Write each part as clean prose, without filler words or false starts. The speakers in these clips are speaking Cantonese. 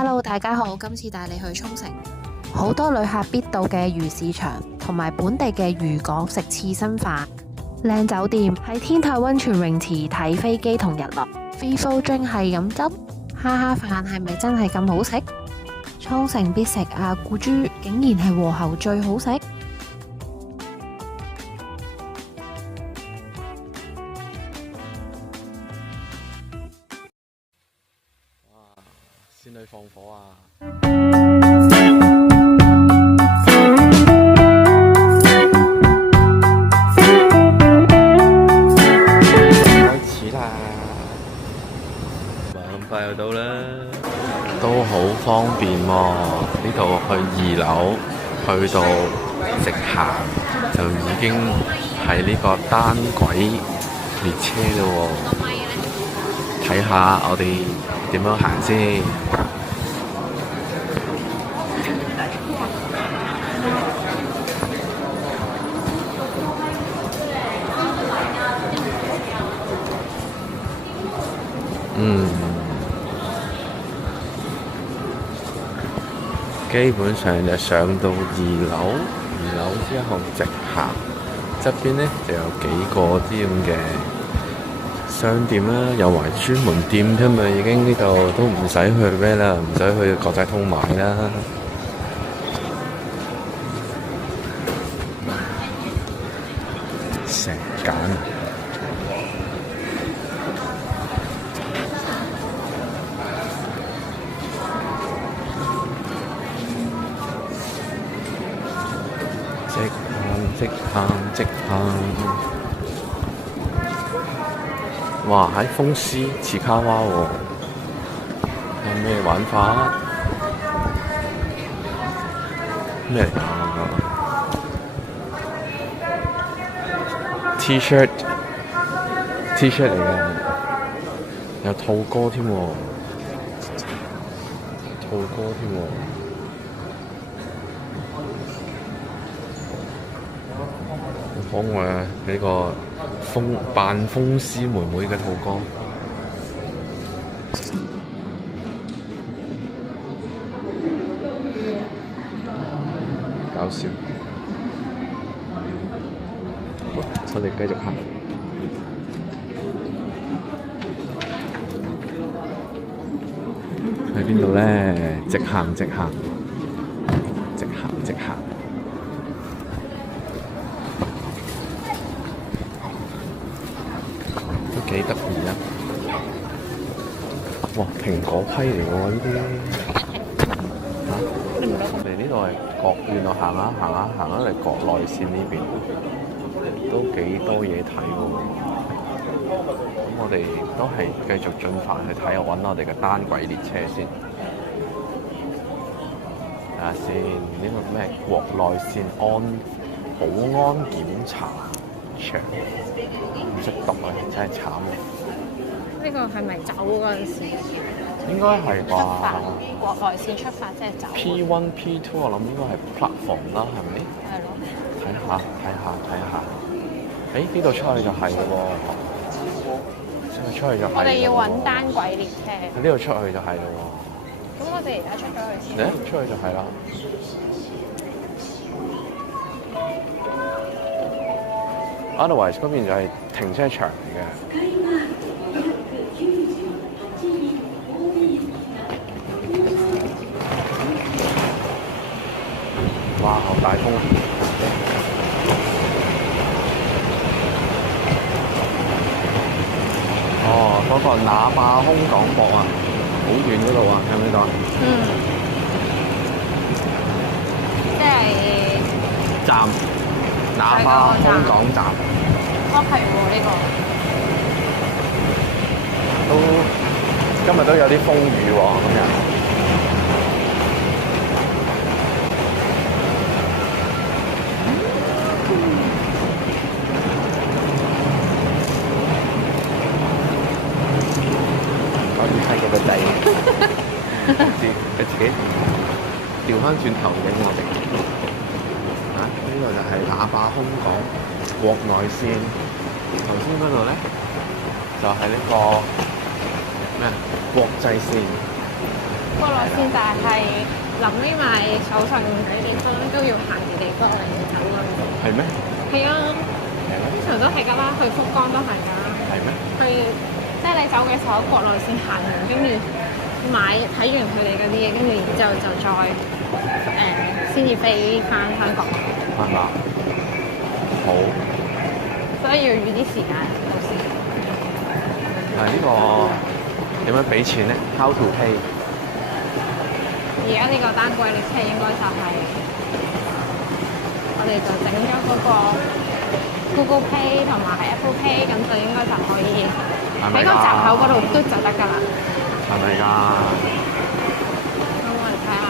Hello，大家好，今次帶你去沖繩，好多旅客必到嘅魚市場，同埋本地嘅漁港食刺身飯，靚酒店喺天台溫泉泳池睇飛機同日落 ，free flow drink 係飲汁，蝦飯係咪真係咁好食？沖繩必食阿古豬，竟然係和牛最好食。仙女放火啊！開始啦，咁快就到啦，都好方便喎。呢度去2樓，去到直行就已經係呢個單軌列車啦喎。睇下我哋點樣行先？基本上就上到2樓之後直行，側邊呢就有幾個啲咁嘅商店啦，有埋專門店添嘛，已經呢度都唔使去咩啦，唔使去國際通買啦。成間直行。哇！喺風獅似卡哇喎，有咩玩法？咩嚟㗎？T-shirt 嚟嘅，有兔哥添喎，好可愛啊！呢個扮風獅妹妹嘅兔哥，搞笑。我哋繼續行。喺邊度咧？直行。都幾得意啊！哇，蘋果批嚟喎呢啲。我哋呢度係原來行下嚟國內線呢邊，都幾多嘢睇喎。咁我哋都係繼續進發去睇下，揾我哋嘅單軌列車先。睇下先，呢個咩國內線保安檢查場，唔識讀啊，真係慘嘅。呢個係咪走嗰陣時？應該係啩？國內線出發即係走。P1、P2 我諗應該係 platform 啦，係咪？係咯。睇下。誒，呢度出去就係喎。出去就係。我哋要揾單軌列車。喺呢度出去就係咯喎。咁我哋而家出咗去先。出去就係啦。Otherwise 嗰邊就係停車場嚟嘅。哇！好大風啊！哦，嗰個那霸空港博啊，好遠嗰度啊，睇唔睇到啊？即係站那霸空港站。係喎，呢個今日都有啲風雨喎，今日。我要睇佢個仔，佢自己調翻轉頭影我哋。呢度就係那霸空港國內線，頭先嗰度咧就係呢個咩國際線。國內線就係臨匿埋手上嘅地方都要行嘅地方嚟走咯。係咩？係啊，通常都係㗎啦，去福岡都係㗎。係咩？去即係你走嘅時候，國內線行完，跟住買睇完佢哋嗰啲嘢，跟住然之後就再先至飛翻香港。係嘛？好。所以要預啲時間到時。係呢個點樣俾錢咧 ？How to pay？而家呢個單軌列車應該就係我哋就整咗嗰個 Google Pay 同埋 Apple Pay，咁就應該就可以喺個閘口嗰度嘟就得㗎啦。係咪㗎？咁我哋睇下。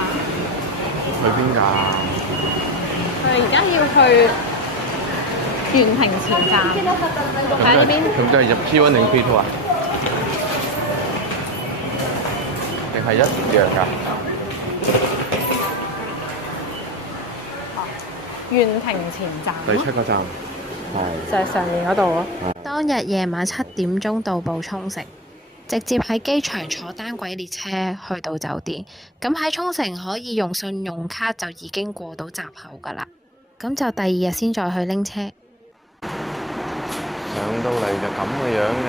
去邊㗎？我哋而家要去元平前站，喺呢邊。咁就係入 P1 定 P2 啊？定係一樣㗎？元平前站。第7個站。就係上面嗰度咯。當日夜晚7點鐘到埗沖繩，直接喺機場坐單軌列車去到酒店。咁喺沖繩可以用信用卡就已經過到閘口㗎啦。咁就第2日先再去拎車。上到嚟就咁嘅樣嘅，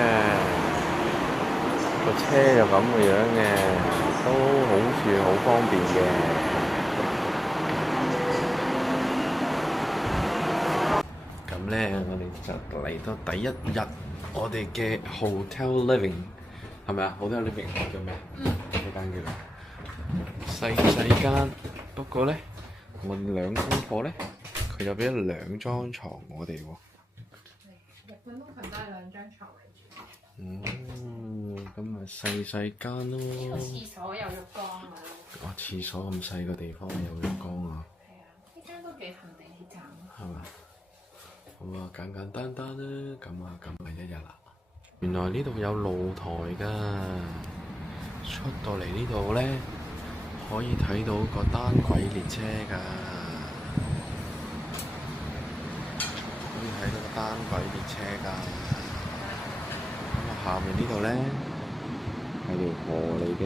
個車就咁嘅樣嘅，都好似好方便嘅。咁咧，我哋就嚟到第1日，我哋嘅 Hotel Living 係咪啊？Hotel Living 叫咩？呢間叫細間，不過咧，我哋兩公婆咧，佢就俾咗2張床我哋喎。日本通常都係2張床為主。咁咪細間咯。有廁所有浴缸啊！哇！廁所咁細個地方有浴缸啊！係啊，呢間都幾近地鐵站啊。係嘛？好啊，簡簡單單啦，咁咪1日啦。原來呢度有露台㗎，出到嚟呢度咧，可以睇到個單軌列車㗎，可以睇到個單軌列車㗎。咁啊，下面呢度咧係條河嚟嘅。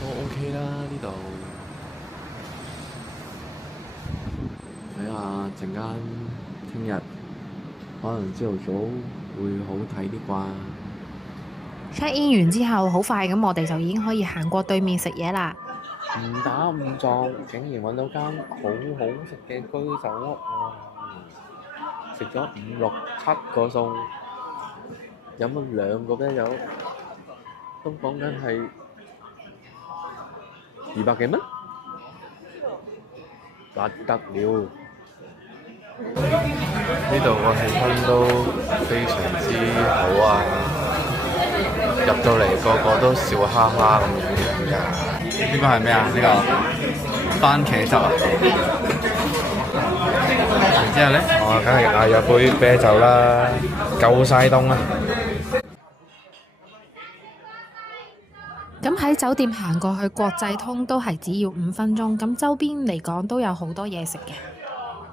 都 OK 啦，呢度睇下陣間，聽日可能朝頭早會好睇啲啩。check in 完之後，好快咁我哋就已經可以行過對面食嘢啦。誤打誤撞，竟然揾到間好好食嘅居酒屋啊！食咗5、6、7個餸，飲咗2個啤酒，都講緊係200幾蚊，不得了！呢度個氣氛都非常之好啊！入到嚟個個都笑哈哈咁樣㗎。呢個係咩啊？呢個番茄汁啊！然之後咧，我梗係嗌咗杯啤酒啦，夠晒凍啊！咁喺酒店行過去國際通都係只要5分鐘，咁周邊嚟講都有好多嘢食嘅。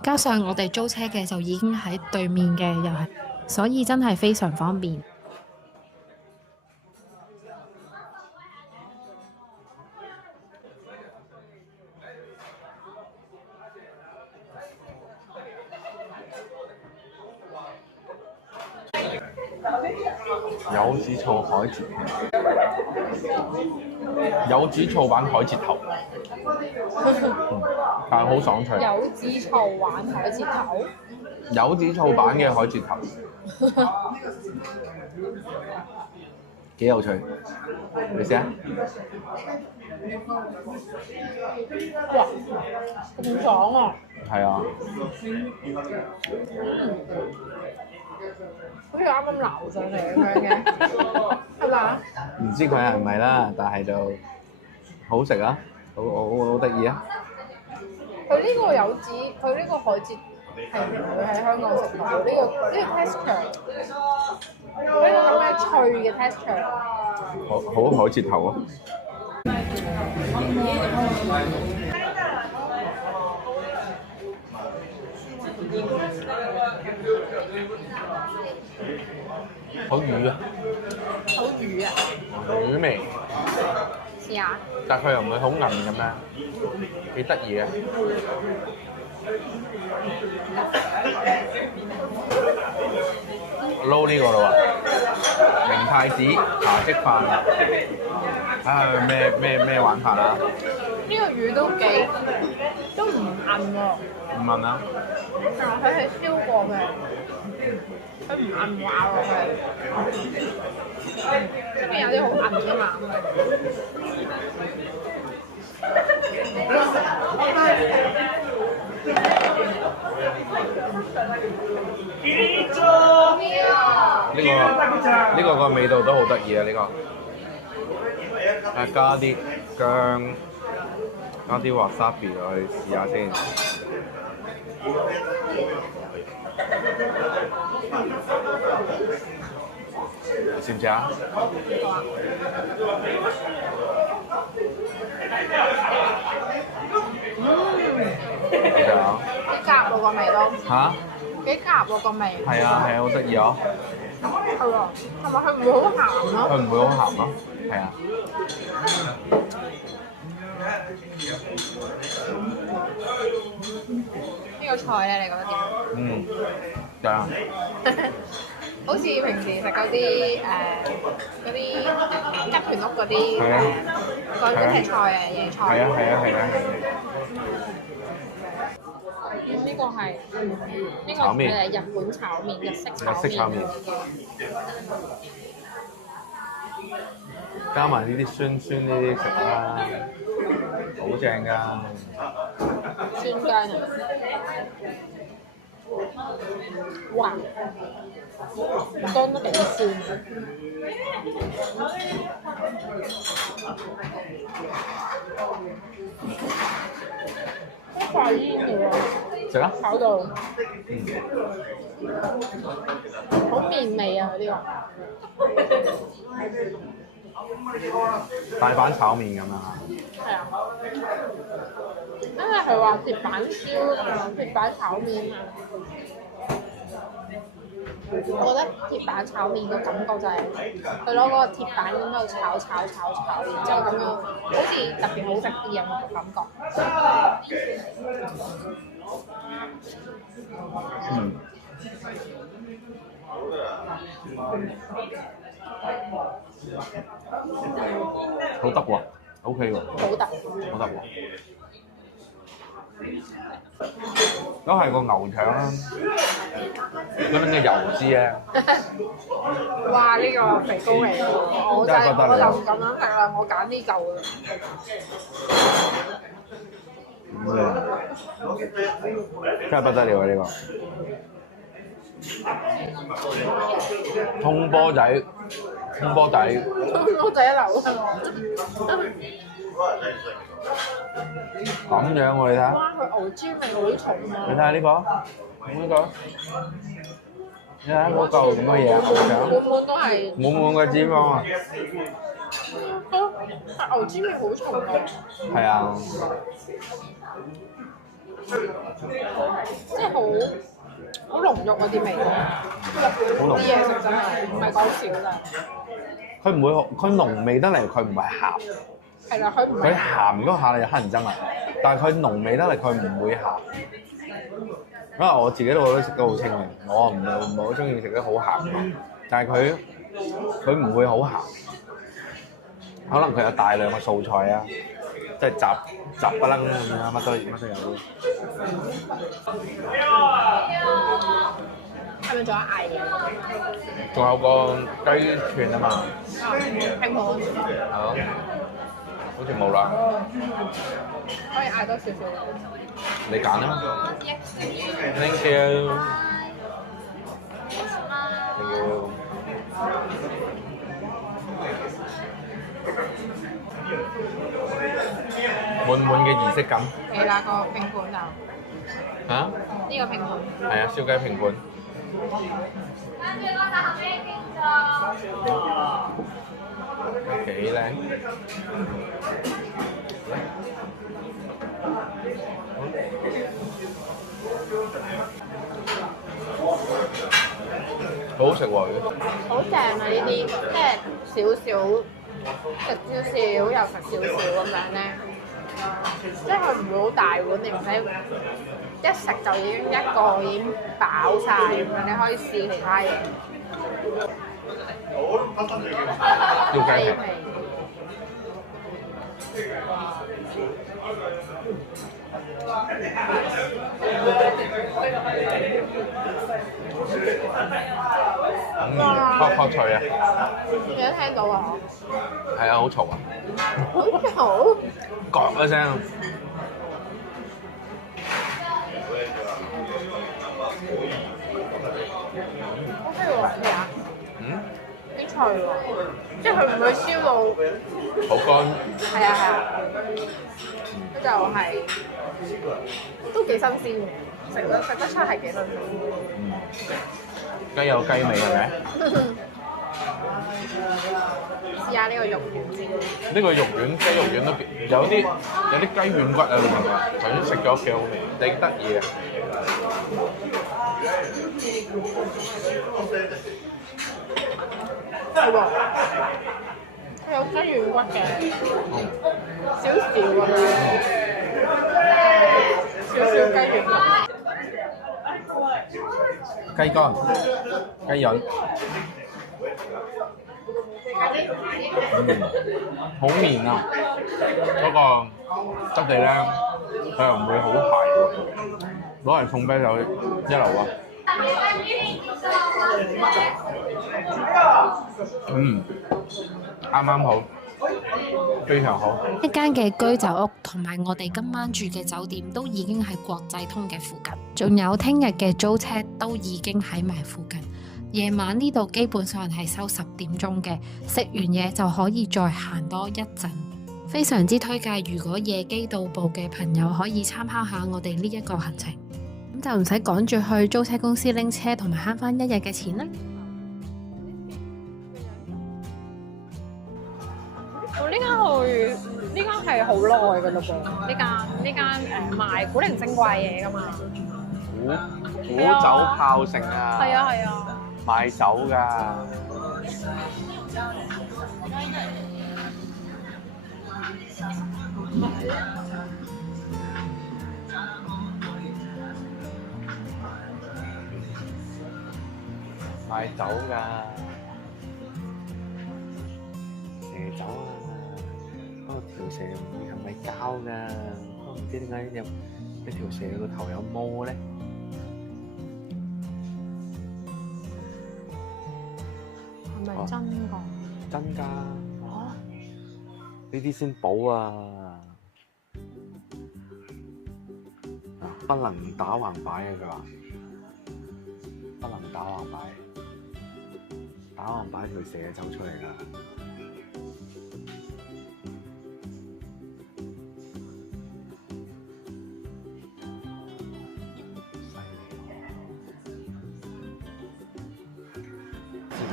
加上我哋租車嘅就已經喺對面嘅，又係，所以真係非常方便。柚子醋海蜇，柚子醋玩海蜇頭，但係好爽脆。柚子醋玩海蜇頭，柚子醋版嘅海蜇頭，幾有趣。你試下。哇，咁爽啊！係啊。好似啱啱撈上嚟咁樣嘅，係嘛？唔知佢係咪啦，但係就好食啊，好得意啊！佢呢個柚子，佢呢個海蜇係唔會喺香港食到呢個 texture，呢個咁嘅脆嘅 texture。好折頭啊！好魚啊！好魚啊！魚味，試下。但係佢又唔會好韌咁樣，幾得意嘅。撈呢個咯喎，明太子茶漬飯，睇下咩玩法啦？呢個魚都唔韌喎。唔問啊？佢係燒過嘅，佢唔韌滑落去，出邊有啲好韌㗎嘛。呢個個味道都好得意啊！呢個加啲薑，加啲 wasabi 落去試下先。你試唔試啊？係啊！幾夾喎個味都。嚇？幾夾喎個味。係啊，好得意啊！係喎，同埋佢唔會好鹹咯。佢唔會好鹹咯，係啊。呢個菜咧，你覺得點？正啊！好似平時食嗰啲吉團屋嗰啲嗰啲菜啊，椰菜。係啊！呢個係炒麵日本炒麵，日式炒麵。加埋呢啲酸呢啲食啦，好正㗎！酸薑啊！哇，薑都幾酸。都快煙嘅喎，食啊！炒到好麵味啊！呢個大阪炒麵咁樣啊！係啊，因為佢話鐵板燒啊嘛，鐵板炒麵啊。我覺得鐵板炒麵嘅感覺就係佢攞嗰個鐵板喺度炒，然之後咁樣好似特別好食啲咁嘅感覺。好得喎 ，OK 喎，好得喎。都係個牛腸啦，嗰啲嘅油脂咧。哇！呢個肥膏嚟喎，我就唔咁樣食啦，我揀呢嚿啦。真係不得了啊！呢個通波仔通波仔一流啊！咁樣喎，你睇下。哇！佢牛豬味好重啊！你睇下呢個，呢個，你睇下嗰嚿咁嘅嘢，牛腸。滿滿都係。滿滿嘅脂肪啊！牛豬味好重啊！係啊。即係好濃郁嗰啲味道。好濃。啲嘢食真係唔係講笑㗎。佢唔會，佢濃味得嚟，佢唔係鹹。係啦，佢唔係。佢鹹嗰下你就乞人憎啦，但係佢濃味得嚟，佢唔會鹹。因為我自己都覺得食得好清嘅，我唔係好中意食得好鹹嘅，但係佢唔會好鹹。可能佢有大量嘅素菜啊，即係雜不楞咁樣，乜都有啲。係咪仲有嗌嘅？仲有個雞串啊嘛。拼盤。係咯。好似冇啦。可以嗌多少少。你揀啦。Thank you。Thank you。滿滿嘅儀式感。係啦，個拼盤就。嚇？呢個拼盤。係啊，燒雞拼盤。幾靚。好好食喎！好正啊！呢啲即係少少食少少又食少少咁樣咧，即係佢唔會好大碗，你唔使一食就已經一個已經飽晒咁樣，你可以試其他嘢。要雞皮。確脆啊！你都聽到啊？係啊，好嘈啊！好嘈！噥一聲。OK 喎，咩啊？嗯？幾脆喎，即係佢唔會燒到好乾。係啊係啊，佢就係都幾新鮮嘅，食得出係幾新鮮。雞有雞味係咪？試下呢個肉丸先。呢個肉丸雞肉丸都有啲雞軟骨啊！你明唔明？頭先食咗幾好味，幾得意啊！係喎，佢有雞軟骨嘅，少少咁樣，少少雞軟骨。雞肝、雞潤，好綿啊！嗰個質地咧，佢又唔會好柴，攞嚟送啤酒一流啊！啱啱好，非常好。一間嘅居酒屋同埋我哋今晚住嘅酒店都已經喺國際通嘅附近，仲有聽日嘅租車都已經喺埋附近。夜晚呢度基本上係收10點鐘嘅，食完嘢就可以再行多一陣，非常之推介。如果夜機到埗嘅朋友可以參考下我哋呢一個行程，咁就唔使趕住去租車公司拎車，同埋慳翻一日嘅錢啦。呢間係好耐㗎嘞噃，呢間賣古靈精怪嘢㗎嘛。古酒炮城啊！係啊係啊。賣酒㗎。賣酒㗎。蛇酒啊！嗰條蛇係咪膠㗎？我唔知點解呢條蛇個頭有毛咧。係咪真㗎？真㗎。呢啲先寶啊！不能打橫擺嘅佢話，不能打橫擺，打橫擺條蛇走出嚟㗎。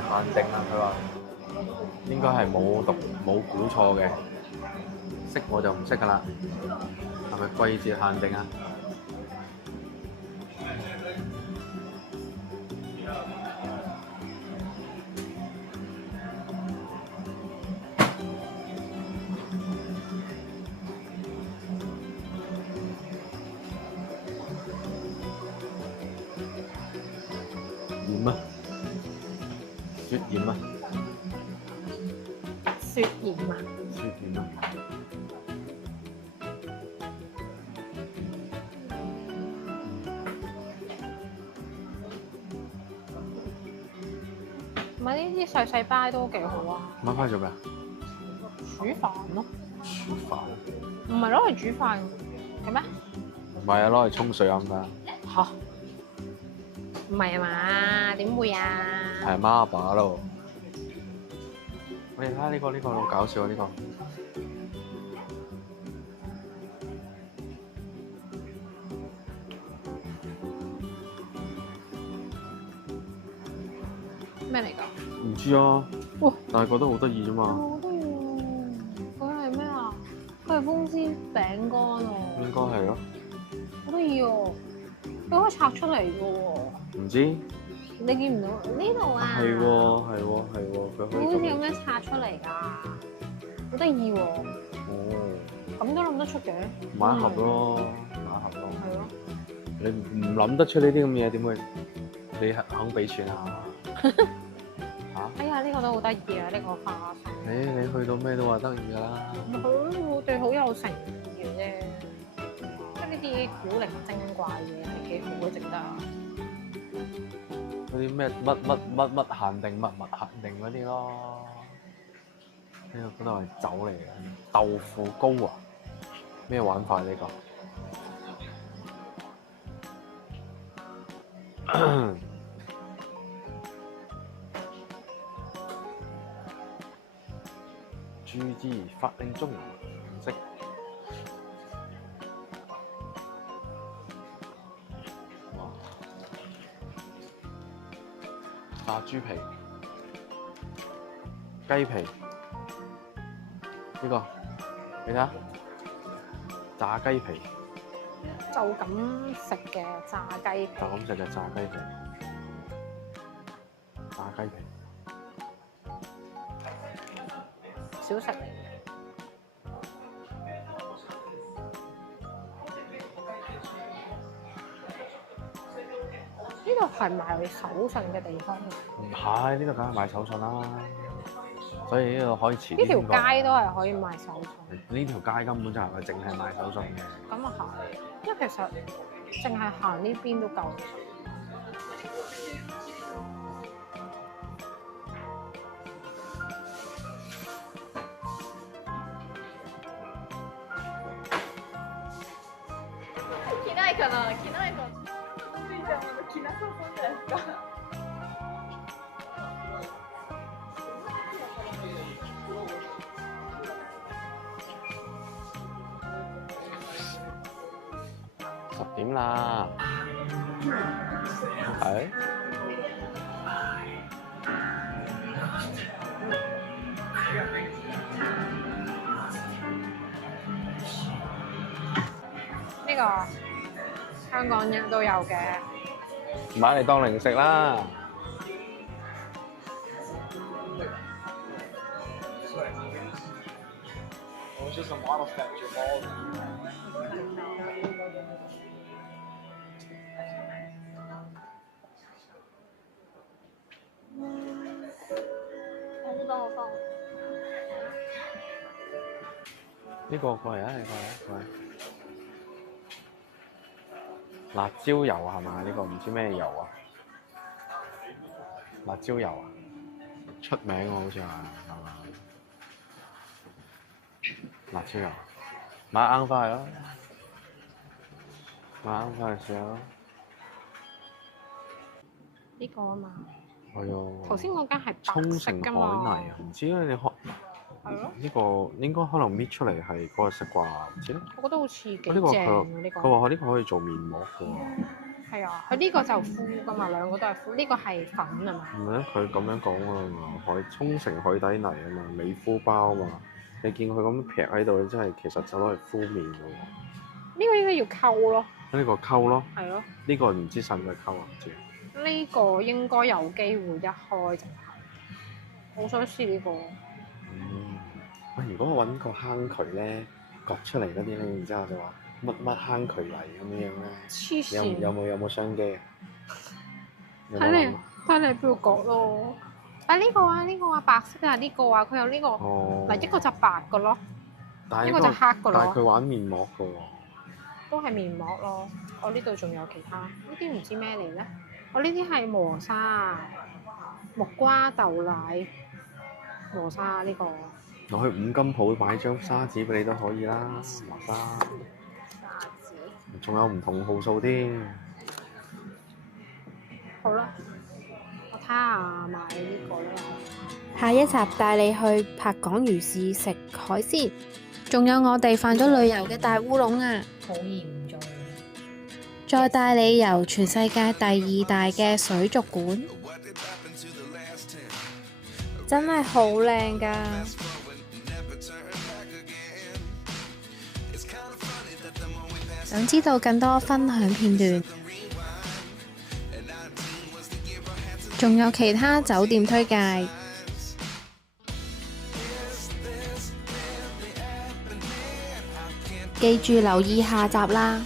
限定啦，佢話應該係冇估錯嘅，識我就唔識㗎啦。係咪季節限定啊？鹽啊！雪鹽啊！雪鹽啊！雪鹽啊！買呢啲細細包都幾好啊！買翻做咩啊？煮飯咯。煮飯？唔係攞嚟煮飯嘅咩？唔係啊，攞嚟沖水飲㗎。嚇！唔係啊嘛？點會啊？係媽把咯。我哋睇下呢個好搞笑啊！呢個咩嚟㗎？唔知啊，哇！但係覺得好得意啫嘛。好得係風絲餅乾喎。應該係咯。好得意喎，佢可以拆出嚟嘅喎。唔知。你見唔到呢度啊？係喎，係喎，係喎，佢可以好似咁樣拆出嚟㗎，好得意喎。哦。咁都諗得出嘅。買一盒咯，買一盒咯。係咯。你唔諗得出呢啲咁嘅嘢，點會？你肯俾錢啊？嚇？哎呀，呢個都好得意啊！呢個花生。你去到咩都話得意㗎啦。我哋好有誠意嘅啫，即係呢啲古靈精怪嘢係幾好嘅，值得。嗰啲咩乜限定乜限定嗰啲咯，呢個嗰度係酒嚟嘅，豆腐糕啊，咩玩法呢個？注意法令中顏色。炸豬皮、雞皮，呢個你睇下，炸雞皮，就咁食嘅炸雞皮。就咁食嘅炸雞皮，炸雞皮，小食嚟嘅。呢度係賣手信嘅地方。唔係，呢度梗係賣手信啦，所以呢度可以遲啲。呢條街都係可以賣手信。呢條街根本就係淨係賣手信嘅。咁啊係，因為其實淨係行呢邊都夠。着ないかな、着ないか。ついちゃんまだ着なさそうじゃないですか。10點啦，係。呢個香港人都有嘅。買嚟當零食啦。還是幫我放。呢個過嚟啊！你過嚟，過嚟。辣椒油係嘛？呢個唔知咩油啊？辣椒油啊，出名喎，好似係嘛？辣椒油，買啱翻去咯，買啱翻去試下咯。呢個啊嘛。係啊。頭先嗰間係白沖色㗎繩海嘛。泥啊，唔知咧你可係咯。呢個應該可能搣出嚟係嗰個色啩，唔知咧。我覺得好似幾正呢個喎呢個。佢話佢呢個可以做面膜嘅喎。係啊，佢呢個就敷㗎嘛，兩個都係敷，呢個係粉啊嘛。唔係咧，佢咁樣講啊，沖繩海底泥啊嘛，美膚包啊嘛，你見佢咁劈喺度，真係其實就攞嚟敷面嘅喎。呢個應該要溝咯。呢個溝咯。係咯。呢個唔知使唔使溝啊？唔知。呢個應該有機會一開就係。我想試呢個。喂，如果我揾個坑渠咧，割出嚟嗰啲咧，然之後就話乜坑渠嚟咁樣咧，黐線。有冇商機啊？睇你邊度割咯。啊呢個啊，呢個啊，白色啊，呢個啊，佢有呢個。嗱，一個就白嘅咯，一個就黑嘅咯。但係佢玩面膜嘅喎。都係面膜咯。我呢度仲有其他，呢啲唔知咩嚟咧。我呢啲係磨砂、木瓜豆奶、磨砂呢個。落去五金鋪買張砂紙俾你都可以啦，磨砂。砂紙。仲有唔同號數添。好啦，我睇下買呢個咧。下一集帶你去柏港魚市食海鮮，仲有我哋犯咗旅遊嘅大烏龍啊！好嚴重。再帶你遊全世界第2大嘅水族館，真係好靚㗎！想知道更多分享片段，仲有其他酒店推介，記住留意下集啦！